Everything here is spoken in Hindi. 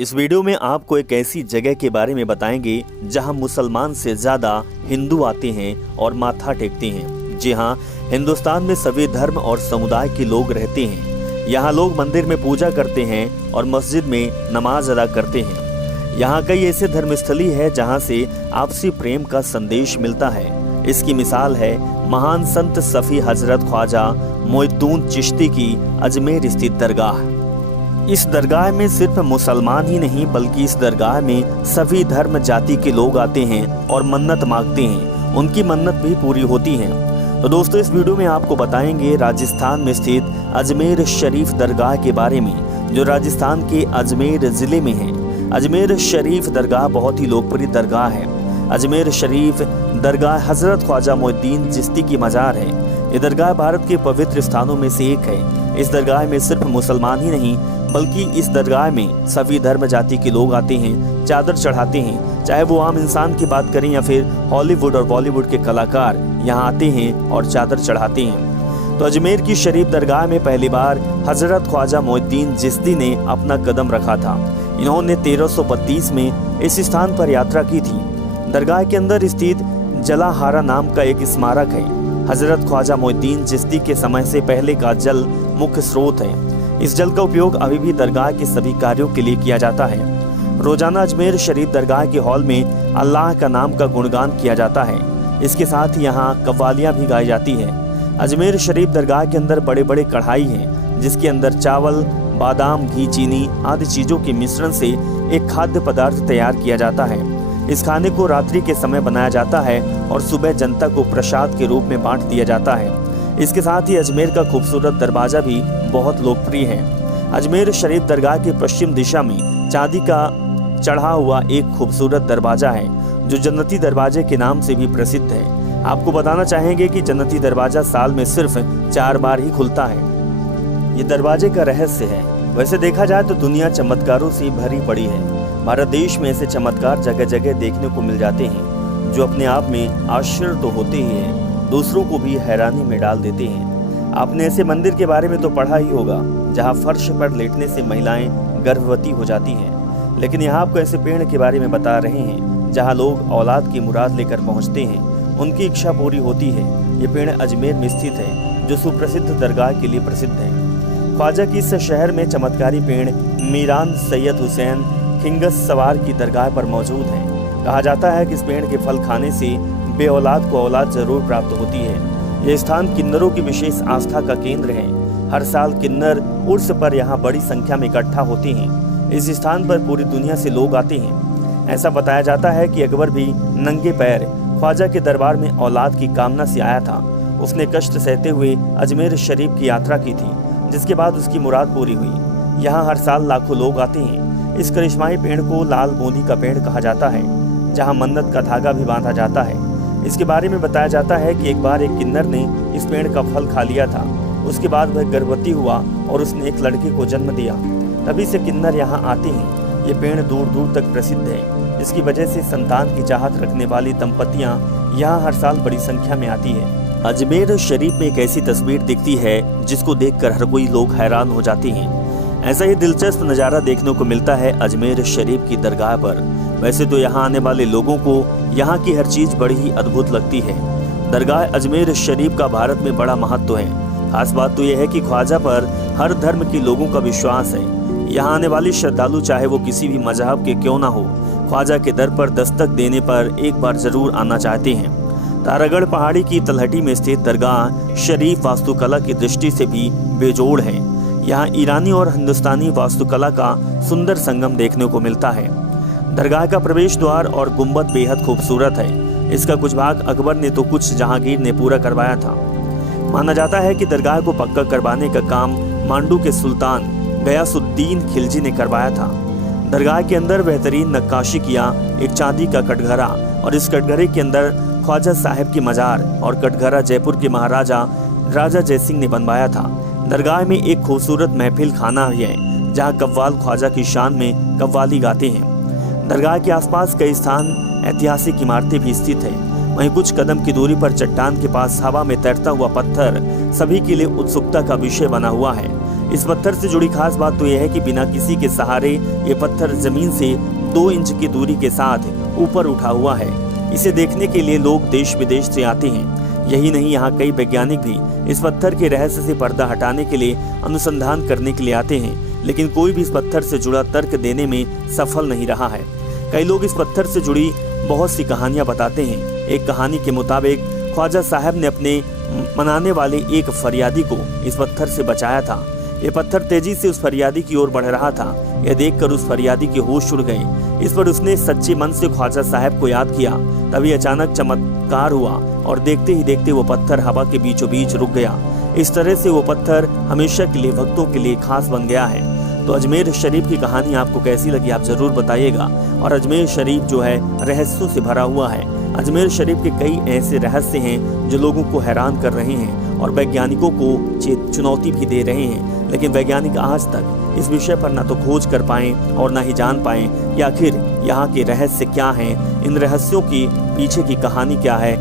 इस वीडियो में आपको एक ऐसी जगह के बारे में बताएंगे जहां मुसलमान से ज्यादा हिंदू आते हैं और माथा टेकते हैं। जी हां, हिंदुस्तान में सभी धर्म और समुदाय के लोग रहते हैं। यहां लोग मंदिर में पूजा करते हैं और मस्जिद में नमाज अदा करते हैं। यहाँ कई ऐसे धर्मस्थली है जहाँ से आपसी प्रेम का संदेश मिलता है। इसकी मिसाल है महान संत सफ़ी हजरत ख्वाजा मोइनुद्दीन चिश्ती की अजमेर स्थित दरगाह। इस दरगाह में सिर्फ मुसलमान ही नहीं बल्कि इस दरगाह में सभी धर्म जाति के लोग आते हैं और मन्नत मांगते हैं। उनकी मन्नत भी पूरी होती है। तो दोस्तों, इस वीडियो में आपको बताएंगे राजस्थान में स्थित अजमेर शरीफ दरगाह के बारे में, जो राजस्थान के अजमेर जिले में है। अजमेर शरीफ दरगाह बहुत ही लोकप्रिय दरगाह है। अजमेर शरीफ दरगाह हजरत ख्वाजा मोइनुद्दीन चिश्ती की मजार है। ये दरगाह भारत के पवित्र स्थानों में से एक है। इस दरगाह में सिर्फ मुसलमान ही नहीं बल्कि इस दरगाह में सभी धर्म जाति के लोग आते हैं, चादर चढ़ाते हैं। चाहे वो आम इंसान की बात करें या फिर हॉलीवुड और बॉलीवुड के कलाकार यहाँ आते हैं और चादर चढ़ाते हैं। तो अजमेर की शरीफ दरगाह में पहली बार हजरत ख्वाजा मोइनुद्दीन चिश्ती ने अपना कदम रखा था। इन्होंने 1332 में इस स्थान पर यात्रा की थी। दरगाह के अंदर स्थित जलाहारा नाम का एक स्मारक है। हजरत ख्वाजा मोइनुद्दीन चिश्ती के समय से पहले का जल मुख्य स्रोत है। इस जल का उपयोग अभी भी दरगाह के सभी कार्यों के लिए किया जाता है। रोजाना अजमेर शरीफ दरगाह के हॉल में अल्लाह का नाम का गुणगान किया जाता है। इसके साथ ही यहाँ कव्वालियाँ भी गाई जाती है। अजमेर शरीफ दरगाह के अंदर बड़े बड़े कढ़ाई हैं जिसके अंदर चावल, बादाम, घी, चीनी आदि चीजों के मिश्रण से एक खाद्य पदार्थ तैयार किया जाता है। इस खाने को रात्रि के समय बनाया जाता है और सुबह जनता को प्रसाद के रूप में बांट दिया जाता है। इसके साथ ही अजमेर का खूबसूरत दरवाजा भी बहुत लोकप्रिय है। अजमेर शरीफ दरगाह के पश्चिम दिशा में चांदी का चढ़ा हुआ एक खूबसूरत दरवाजा है जो जन्नती दरवाजे के नाम से भी प्रसिद्ध है। आपको बताना चाहेंगे कि जन्नती दरवाजा साल में सिर्फ 4 बार ही खुलता है। ये दरवाजे का रहस्य है। वैसे देखा जाए तो दुनिया चमत्कारों से भरी पड़ी है। भारत देश में ऐसे चमत्कार जगह जगह देखने को मिल जाते हैं जो अपने आप में आश्चर्य तो होते ही हैं, दूसरों को भी हैरानी में डाल देते हैं। आपने ऐसे मंदिर के बारे में तो पढ़ा ही होगा जहां फर्श पर लेटने से महिलाएं गर्भवती हो जाती हैं। लेकिन यहाँ आपको ऐसे पेड़ के बारे में बता रहे हैं जहां लोग औलाद की मुराद लेकर पहुंचते हैं, उनकी इच्छा पूरी होती है। ये पेड़ अजमेर में स्थित है जो सुप्रसिद्ध दरगाह के लिए प्रसिद्ध है। ख्वाजा की इस शहर में चमत्कारी पेड़ मीरान सैयद हुसैन खिंगस सवार की दरगाह पर मौजूद है। कहा जाता है कि इस पेड़ के फल खाने से बे औलाद को औलाद जरूर प्राप्त होती है। यह स्थान किन्नरों की विशेष आस्था का केंद्र है। हर साल किन्नर उर्स पर यहाँ बड़ी संख्या में इकट्ठा होते हैं। इस स्थान पर पूरी दुनिया से लोग आते हैं। ऐसा बताया जाता है कि अकबर भी नंगे पैर ख्वाजा के दरबार में औलाद की कामना से आया था। उसने कष्ट सहते हुए अजमेर शरीफ की यात्रा की थी, जिसके बाद उसकी मुराद पूरी हुई। यहाँ हर साल लाखों लोग आते हैं। इस करिश्माई पेड़ को लाल बूंदी का पेड़ कहा जाता है, जहाँ मन्नत का धागा भी बांधा जाता है। इसके बारे में बताया जाता है कि एक बार एक किन्नर ने इस पेड़ का फल खा लिया था। उसके बाद वह गर्भवती हुआ और उसने एक लड़के को जन्म दिया। तभी से किन्नर यहाँ आते हैं। ये पेड़ दूर दूर तक प्रसिद्ध है। इसकी वजह से संतान की चाहत रखने वाली दंपतियाँ यहाँ हर साल बड़ी संख्या में आती है। अजमेर शरीफ में एक ऐसी तस्वीर दिखती है जिसको देखकर हर कोई लोग हैरान हो जाते हैं। ऐसा ही दिलचस्प नज़ारा देखने को मिलता है अजमेर शरीफ की दरगाह पर। वैसे तो यहाँ आने वाले लोगों को यहाँ की हर चीज़ बड़ी ही अद्भुत लगती है। दरगाह अजमेर शरीफ का भारत में बड़ा महत्व है। खास बात तो यह है कि ख्वाजा पर हर धर्म के लोगों का विश्वास है। यहाँ आने वाले श्रद्धालु चाहे वो किसी भी मजहब के क्यों ना हो, ख्वाजा के दर पर दस्तक देने पर एक बार जरूर आना चाहते हैं। तारागढ़ पहाड़ी की तलहटी में स्थित दरगाह शरीफ वास्तुकला की दृष्टि से भी बेजोड़ है। यहाँ ईरानी और हिंदुस्तानी वास्तुकला का सुंदर संगम देखने को मिलता है। दरगाह का प्रवेश द्वार और गुंबद बेहद खूबसूरत है। इसका कुछ भाग अकबर ने तो कुछ जहांगीर ने पूरा करवाया था। माना जाता है कि दरगाह को पक्का करवाने का काम मांडू के सुल्तान गयासुद्दीन खिलजी ने करवाया था। दरगाह के अंदर बेहतरीन नक्काशी किया एक चांदी का कटघरा और इस कटघरे के अंदर ख्वाजा साहब की मजार और कटघरा जयपुर के महाराजा राजा जयसिंह ने बनवाया था। दरगाह में एक खूबसूरत महफिल खाना भी है जहाँ कव्वाल ख्वाजा की शान में कव्वाली गाते हैं। दरगाह के आसपास कई स्थान ऐतिहासिक इमारतें भी स्थित हैं। वहीं कुछ कदम की दूरी पर चट्टान के पास हवा में तैरता हुआ पत्थर सभी के लिए उत्सुकता का विषय बना हुआ है। इस पत्थर से जुड़ी खास बात तो यह है कि बिना किसी के सहारे ये पत्थर जमीन से 2 इंच की दूरी के साथ ऊपर उठा हुआ है। इसे देखने के लिए लोग देश विदेश से आते हैं। यही नहीं, यहाँ कई वैज्ञानिक भी इस पत्थर के रहस्य से पर्दा हटाने के लिए अनुसंधान करने के लिए आते हैं, लेकिन कोई भी इस पत्थर से जुड़ा तर्क देने में सफल नहीं रहा है। कई लोग इस पत्थर से जुड़ी बहुत सी कहानियां बताते हैं। एक कहानी के मुताबिक ख्वाजा साहब ने अपने मनाने वाले एक फरियादी को इस पत्थर से बचाया था। ये पत्थर तेजी से उस फरियादी की ओर बढ़ रहा था। यह देखकर उस फरियादी के होश उड़ गए। इस पर उसने सच्चे मन से ख्वाजा साहब को याद किया। तभी अचानक चमत्कार हुआ और देखते ही देखते वो पत्थर हवा के बीचों बीच रुक गया। इस तरह से वो पत्थर हमेशा के लिए भक्तों के लिए खास बन गया है। तो अजमेर शरीफ की कहानी आपको कैसी लगी आप जरूर बताइएगा। और अजमेर शरीफ जो है रहस्यों से भरा हुआ है। अजमेर शरीफ के कई ऐसे रहस्य हैं जो लोगों को हैरान कर रहे हैं और वैज्ञानिकों को चुनौती भी दे रहे हैं, लेकिन वैज्ञानिक आज तक इस विषय पर ना तो खोज कर पाए और ना ही जान पाए कि आखिर यहाँ के रहस्य क्या हैं, इन रहस्यों की पीछे की कहानी क्या है।